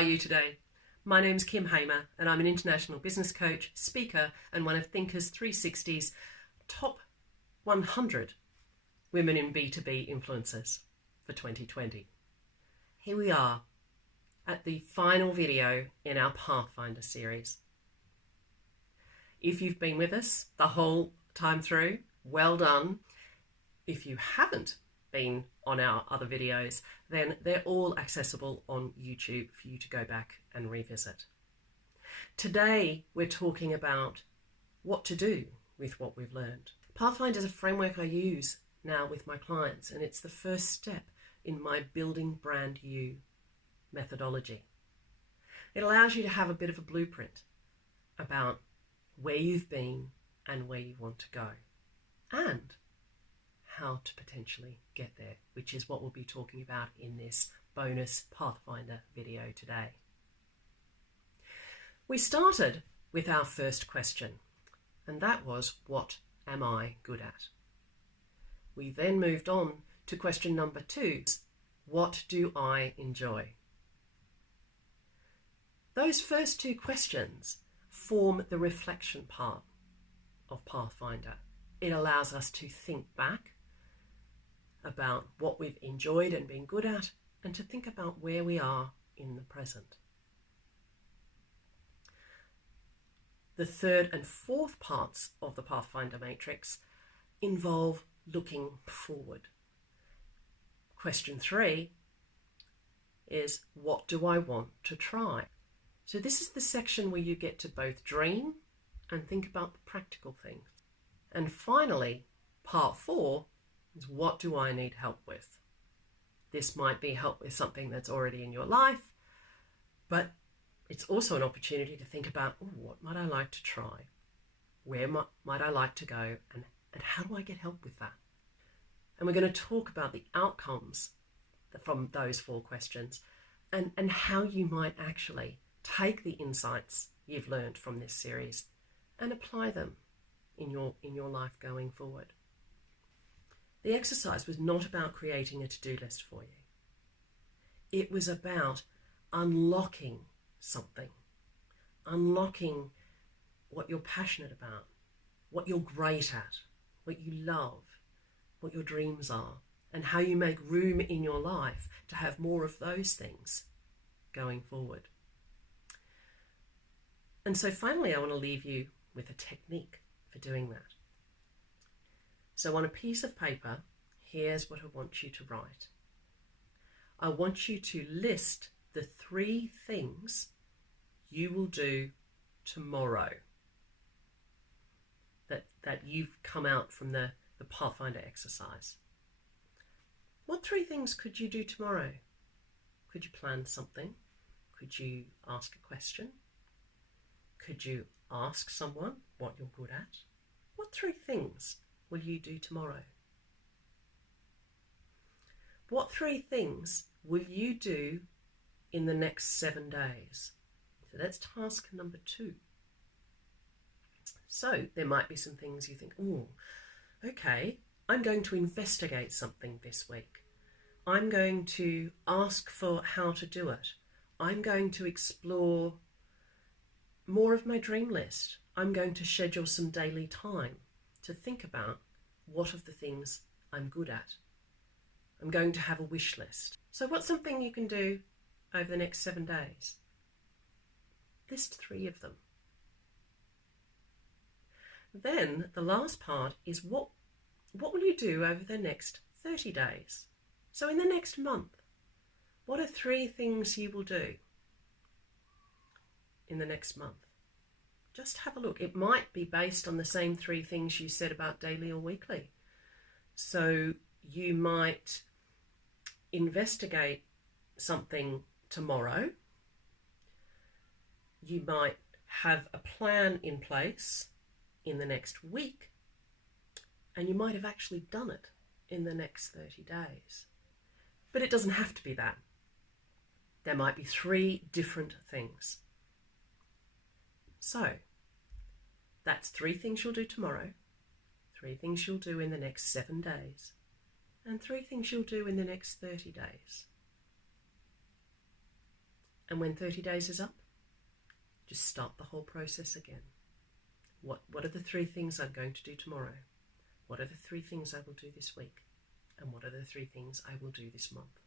are you today? My name's Kym.Hamer and I'm an international business coach, speaker and one of Thinkers 360's top 100 women in B2B influencers for 2020. Here we are at the final video in our Pathfinder series. If you've been with us the whole time through, well done. If you haven't been on our other videos, then they're all accessible on YouTube for you to go back and revisit. Today, we're talking about what to do with what we've learned. Pathfinder is a framework I use now with my clients, and it's the first step in my Building Brand You methodology. It allows you to have a bit of a blueprint about where you've been and where you want to go, and how to potentially get there, which is what we'll be talking about in this bonus Pathfinder video today. We started with our first question, and that was, what am I good at? We then moved on to question number 2, what do I enjoy? Those first 2 questions form the reflection part of Pathfinder. It allows us to think back about what we've enjoyed and been good at, and to think about where we are in the present. The 3rd and 4th parts of the Pathfinder matrix involve looking forward. Question 3 is, what do I want to try? So this is the section where you get to both dream and think about the practical things. And finally, part 4 is, what do I need help with? This might be help with something that's already in your life, but it's also an opportunity to think about, what might I like to try? Where might I like to go? And how do I get help with that? And we're going to talk about the outcomes from those 4 questions and how you might actually take the insights you've learned from this series and apply them in your life going forward. The exercise was not about creating a to-do list for you. It was about unlocking something, unlocking what you're passionate about, what you're great at, what you love, what your dreams are, and how you make room in your life to have more of those things going forward. And so finally, I want to leave you with a technique for doing that. So on a piece of paper, here's what I want you to write. I want you to list the 3 things you will do tomorrow that you've come out from the Pathfinder exercise. What 3 things could you do tomorrow? Could you plan something? Could you ask a question? Could you ask someone what you're good at? What 3 things will you do tomorrow? What 3 things will you do in the next 7 days? So that's task number 2. So there might be some things you think, okay, I'm going to investigate something this week. I'm going to ask for how to do it. I'm going to explore more of my dream list. I'm going to schedule some daily time to think about what of the things I'm good at. I'm going to have a wish list. So what's something you can do over the next 7 days? List 3 of them. Then the last part is, what will you do over the next 30 days? So in the next month, what are 3 things you will do in the next month? Just have a look. It might be based on the same 3 things you said about daily or weekly. So you might investigate something tomorrow. You might have a plan in place in the next week, and you might have actually done it in the next 30 days. But it doesn't have to be that. There might be 3 different things. So that's 3 things you'll do tomorrow, 3 things you'll do in the next 7 days, and 3 things you'll do in the next 30 days. And when 30 days is up, just start the whole process again. What are the 3 things I'm going to do tomorrow? What are the 3 things I will do this week? And what are the 3 things I will do this month?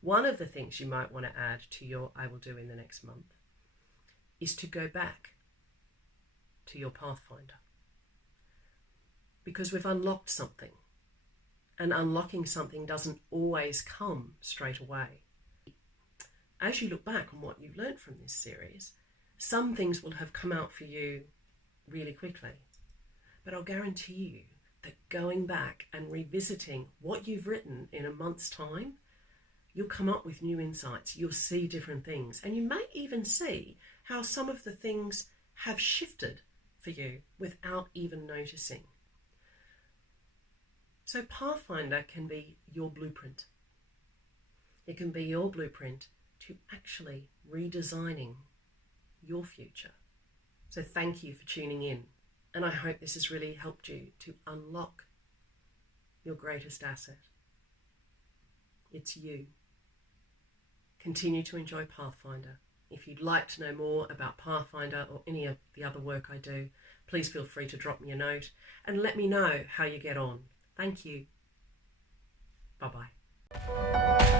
One of the things you might want to add to your I will do in the next month is to go back to your Pathfinder. Because we've unlocked something. And unlocking something doesn't always come straight away. As you look back on what you've learned from this series, some things will have come out for you really quickly. But I'll guarantee you that going back and revisiting what you've written in a month's time, you'll come up with new insights, you'll see different things, and you may even see how some of the things have shifted for you without even noticing. So Pathfinder can be your blueprint. It can be your blueprint to actually redesigning your future. So thank you for tuning in, and I hope this has really helped you to unlock your greatest asset. It's you. Continue to enjoy Pathfinder. If you'd like to know more about Pathfinder or any of the other work I do, please feel free to drop me a note and let me know how you get on. Thank you. Bye-bye.